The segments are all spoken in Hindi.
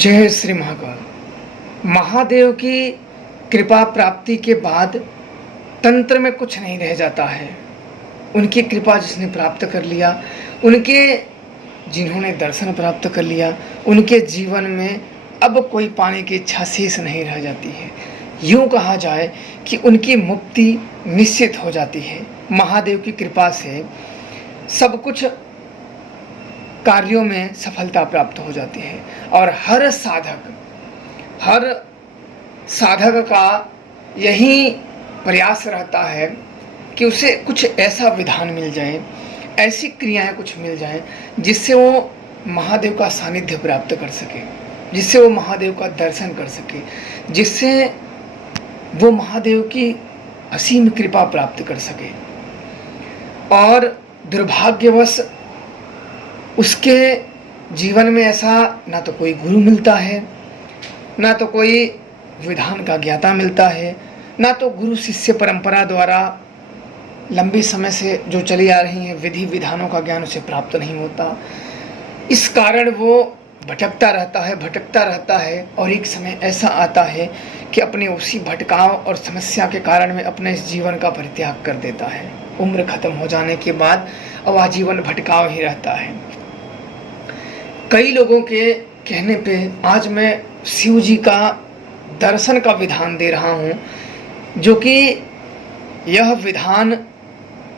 जय श्री महाकाल। महादेव की कृपा प्राप्ति के बाद तंत्र में कुछ नहीं रह जाता है। उनकी कृपा जिसने प्राप्त कर लिया, उनके जिन्होंने दर्शन प्राप्त कर लिया, उनके जीवन में अब कोई पाने की इच्छा शेष नहीं रह जाती है। यूँ कहा जाए कि उनकी मुक्ति निश्चित हो जाती है। महादेव की कृपा से सब कुछ कार्यों में सफलता प्राप्त हो जाती है और हर साधक का यही प्रयास रहता है कि उसे कुछ ऐसा विधान मिल जाए, ऐसी क्रियाएं कुछ मिल जाएं जिससे वो महादेव का सानिध्य प्राप्त कर सके, जिससे वो महादेव का दर्शन कर सके, जिससे वो महादेव की असीम कृपा प्राप्त कर सके। और दुर्भाग्यवश उसके जीवन में ऐसा ना तो कोई गुरु मिलता है, ना तो कोई विधान का ज्ञाता मिलता है, ना तो गुरु शिष्य परंपरा द्वारा लंबे समय से जो चली आ रही हैं विधि विधानों का ज्ञान उसे प्राप्त नहीं होता। इस कारण वो भटकता रहता है और एक समय ऐसा आता है कि अपने उसी भटकाव और समस्या के कारण में अपने इस जीवन का परित्याग कर देता है। उम्र खत्म हो जाने के बाद अब आजीवन भटकाव ही रहता है। कई लोगों के कहने पे आज मैं शिव जी का दर्शन का विधान दे रहा हूँ, जो कि यह विधान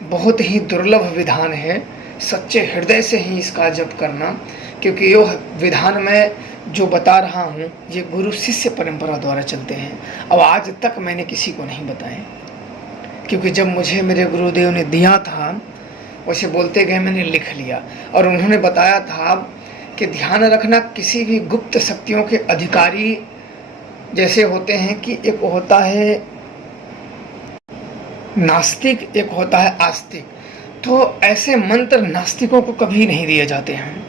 बहुत ही दुर्लभ विधान है। सच्चे हृदय से ही इसका जप करना, क्योंकि यह विधान मैं जो बता रहा हूँ ये गुरु शिष्य परंपरा द्वारा चलते हैं। अब आज तक मैंने किसी को नहीं बताए, क्योंकि जब मुझे मेरे गुरुदेव ने दिया था वैसे बोलते गए, मैंने लिख लिया। और उन्होंने बताया था कि ध्यान रखना, किसी भी गुप्त शक्तियों के अधिकारी जैसे होते हैं कि एक होता है नास्तिक, एक होता है आस्तिक। तो ऐसे मंत्र नास्तिकों को कभी नहीं दिए जाते हैं।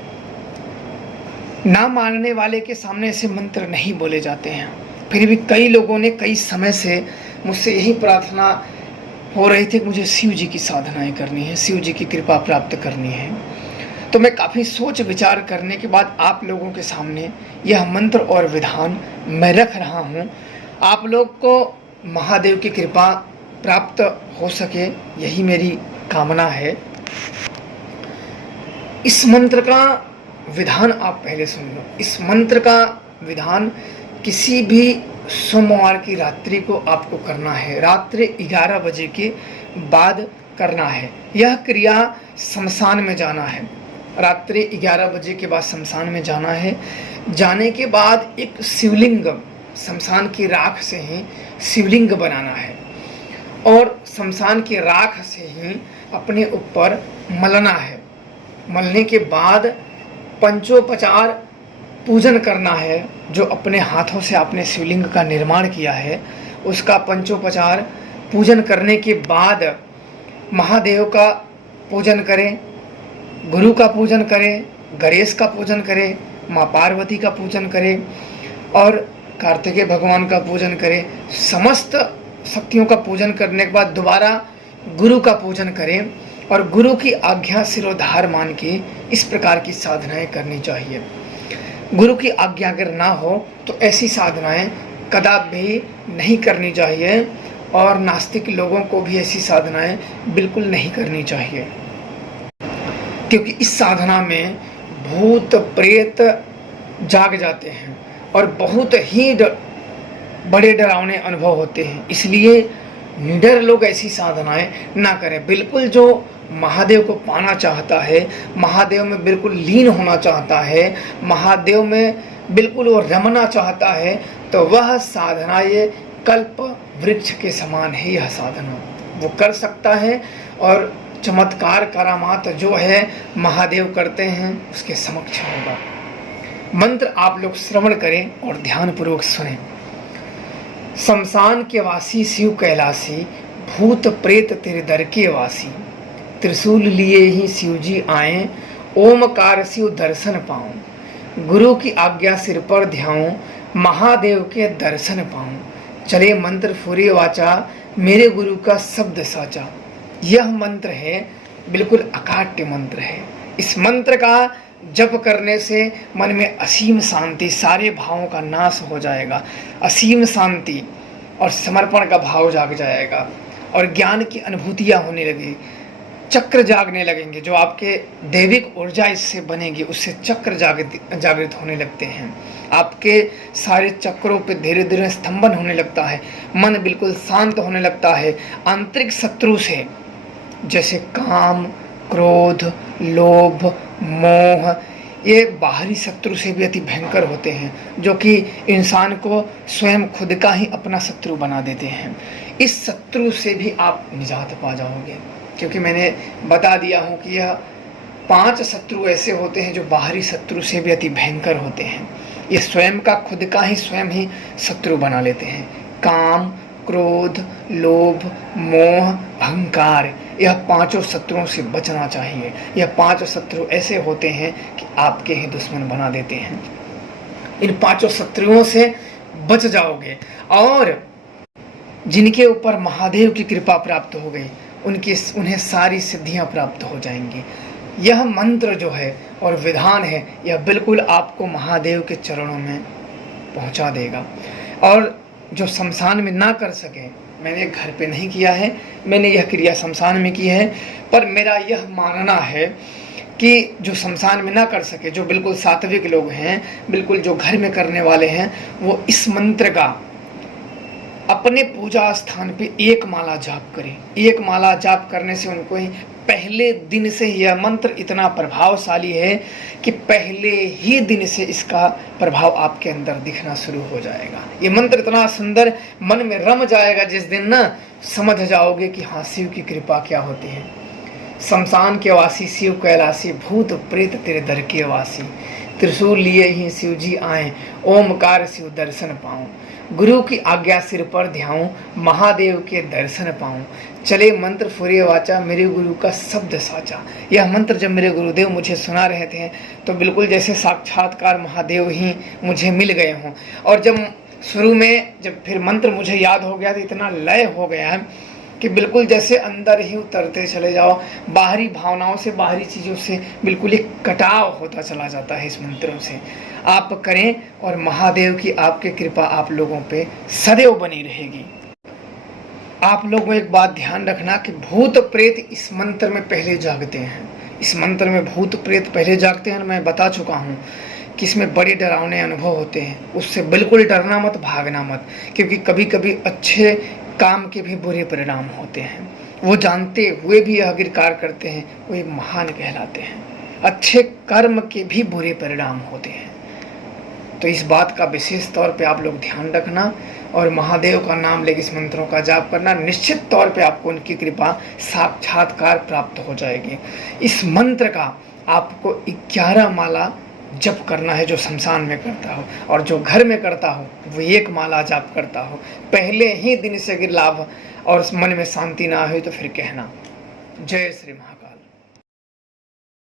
ना मानने वाले के सामने ऐसे मंत्र नहीं बोले जाते हैं। फिर भी कई लोगों ने कई समय से मुझसे यही प्रार्थना हो रही थी कि मुझे शिव जी की साधनाएं करनी है, शिव जी की कृपा प्राप्त करनी है। तो मैं काफ़ी सोच विचार करने के बाद आप लोगों के सामने यह मंत्र और विधान मैं रख रहा हूँ। आप लोग को महादेव की कृपा प्राप्त हो सके, यही मेरी कामना है। इस मंत्र का विधान आप पहले सुन लो। इस मंत्र का विधान किसी भी सोमवार की रात्रि को आपको करना है, रात्रि 11 बजे के बाद करना है। यह क्रिया शमशान में जाना है, रात्रि 11 बजे के बाद शमशान में जाना है। जाने के बाद एक शिवलिंग, शमशान की राख से ही शिवलिंग बनाना है और शमशान की राख से ही अपने ऊपर मलना है। मलने के बाद पंचोपचार पूजन करना है। जो अपने हाथों से आपने शिवलिंग का निर्माण किया है उसका पंचोपचार पूजन करने के बाद महादेव का पूजन करें, गुरु का पूजन करें, गणेश का पूजन करें, माँ पार्वती का पूजन करें और कार्तिकेय भगवान का पूजन करें। समस्त शक्तियों का पूजन करने के बाद दोबारा गुरु का पूजन करें और गुरु की आज्ञा सिरोधार मान के इस प्रकार की साधनाएं करनी चाहिए। गुरु की आज्ञा अगर ना हो तो ऐसी साधनाएं कदापि नहीं करनी चाहिए और नास्तिक लोगों को भी ऐसी साधनाएं बिल्कुल नहीं करनी चाहिए, क्योंकि इस साधना में भूत प्रेत जाग जाते हैं और बहुत ही बड़े डरावने अनुभव होते हैं। इसलिए निडर लोग ऐसी साधनाएं ना करें। बिल्कुल जो महादेव को पाना चाहता है, महादेव में बिल्कुल लीन होना चाहता है, महादेव में बिल्कुल वो रमना चाहता है, तो वह साधना ये कल्प वृक्ष के समान है। यह साधना वो कर सकता है और चमत्कार करामात जो है महादेव करते हैं उसके समक्ष होगा। मंत्र आप लोग श्रवण करें और ध्यानपूर्वक सुनें। शमशान के वासी शिव कैलासी, भूत प्रेत तेरे दर के वासी, त्रिशूल लिए ही शिव जी आए, ओमकार शिव दर्शन पाऊं, गुरु की आज्ञा सिर पर ध्याऊं, महादेव के दर्शन पाऊं, चले मंत्र फुरे वाचा, मेरे गुरु का शब्द साचा। यह मंत्र है, बिल्कुल अकाट्य मंत्र है। इस मंत्र का जप करने से मन में असीम शांति, सारे भावों का नाश हो जाएगा, असीम शांति और समर्पण का भाव जाग जाएगा और ज्ञान की अनुभूतियाँ होने लगी, चक्र जागने लगेंगे। जो आपके दैविक ऊर्जा इससे बनेगी, उससे चक्र जागृत होने लगते हैं। आपके सारे चक्रों पे धीरे धीरे स्तंभन होने लगता है, मन बिल्कुल शांत होने लगता है। आंतरिक शत्रु से, जैसे काम, क्रोध, लोभ, मोह, ये बाहरी शत्रु से भी अति भयंकर होते हैं, जो कि इंसान को स्वयं खुद का ही अपना शत्रु बना देते हैं। इस शत्रु से भी आप निजात पा जाओगे, क्योंकि मैंने बता दिया हूँ कि यह 5 शत्रु ऐसे होते हैं जो बाहरी शत्रु से भी अति भयंकर होते हैं। ये स्वयं का, खुद का ही स्वयं ही शत्रु बना लेते हैं। काम, क्रोध, लोभ, मोह, अहंकार, यह 5 शत्रुओं से बचना चाहिए। यह 5 शत्रु ऐसे होते हैं कि आपके ही दुश्मन बना देते हैं। इन 5 शत्रुओं से बच जाओगे और जिनके ऊपर महादेव की कृपा प्राप्त हो गई, उन्हें सारी सिद्धियां प्राप्त हो जाएंगी। यह मंत्र जो है और विधान है, यह बिल्कुल आपको महादेव के चरणों में पहुंचा देगा। और जो शमशान में ना कर सके, मैंने घर पे नहीं किया है, मैंने यह क्रिया शमशान में की है, पर मेरा यह मानना है कि जो शमशान में ना कर सके, जो बिल्कुल सात्विक लोग हैं, बिल्कुल जो घर में करने वाले हैं, वो इस मंत्र का अपने पूजा स्थान पे 1 माला जाप करें। 1 माला जाप करने से उनको ही पहले दिन से, यह मंत्र इतना प्रभावशाली है कि पहले ही दिन से इसका प्रभाव आपके अंदर दिखना शुरू हो जाएगा। ये मंत्र इतना सुंदर, मन में रम जाएगा। जिस दिन ना समझ जाओगे कि हाँ, शिव की कृपा क्या होती है। शमशान के वासी शिव कैलासी, भूत प्रेत तेरे दर के वासी, त्रिशूल लिए ही शिव जी आए, ओमकार शिव दर्शन पाऊं, गुरु की आज्ञा सिर पर ध्याऊं, महादेव के दर्शन पाऊं, चले मंत्र फुरे वाचा, मेरे गुरु का शब्द साचा। यह मंत्र जब मेरे गुरुदेव मुझे सुना रहे थे तो बिल्कुल जैसे साक्षात्कार महादेव ही मुझे मिल गए हों। और जब शुरू में जब फिर मंत्र मुझे याद हो गया तो इतना लय हो गया है कि बिल्कुल जैसे अंदर ही उतरते चले जाओ, बाहरी भावनाओं से, बाहरी चीज़ों से बिल्कुल एक कटाव होता चला जाता है इस मंत्रों से। आप करें और महादेव की आपकी कृपा आप लोगों पे सदैव बनी रहेगी। आप लोगों एक बात ध्यान रखना कि भूत प्रेत इस मंत्र में पहले जागते हैं। इस मंत्र में भूत प्रेत पहले जागते हैं। मैं बता चुका हूँ कि इसमें बड़े डरावने अनुभव होते हैं। उससे बिल्कुल डरना मत, भागना मत, क्योंकि कभी कभी अच्छे काम के भी बुरे परिणाम होते हैं। वो जानते हुए भी अगर कार्य करते हैं, वो एक महान कहलाते हैं। अच्छे कर्म के भी बुरे परिणाम होते हैं। तो इस बात का विशेष तौर पे आप लोग ध्यान रखना और महादेव का नाम लेकर इस मंत्रों का जाप करना। निश्चित तौर पे आपको उनकी कृपा साक्षात्कार प्राप्त हो जाएगी। इस मंत्र का आपको 11 माला जप करना है, जो शमशान में करता हो, और जो घर में करता हो वो 1 माला जाप करता हो। पहले ही दिन से अगर लाभ और मन में शांति ना हुई तो फिर कहना। जय श्री महाकाल।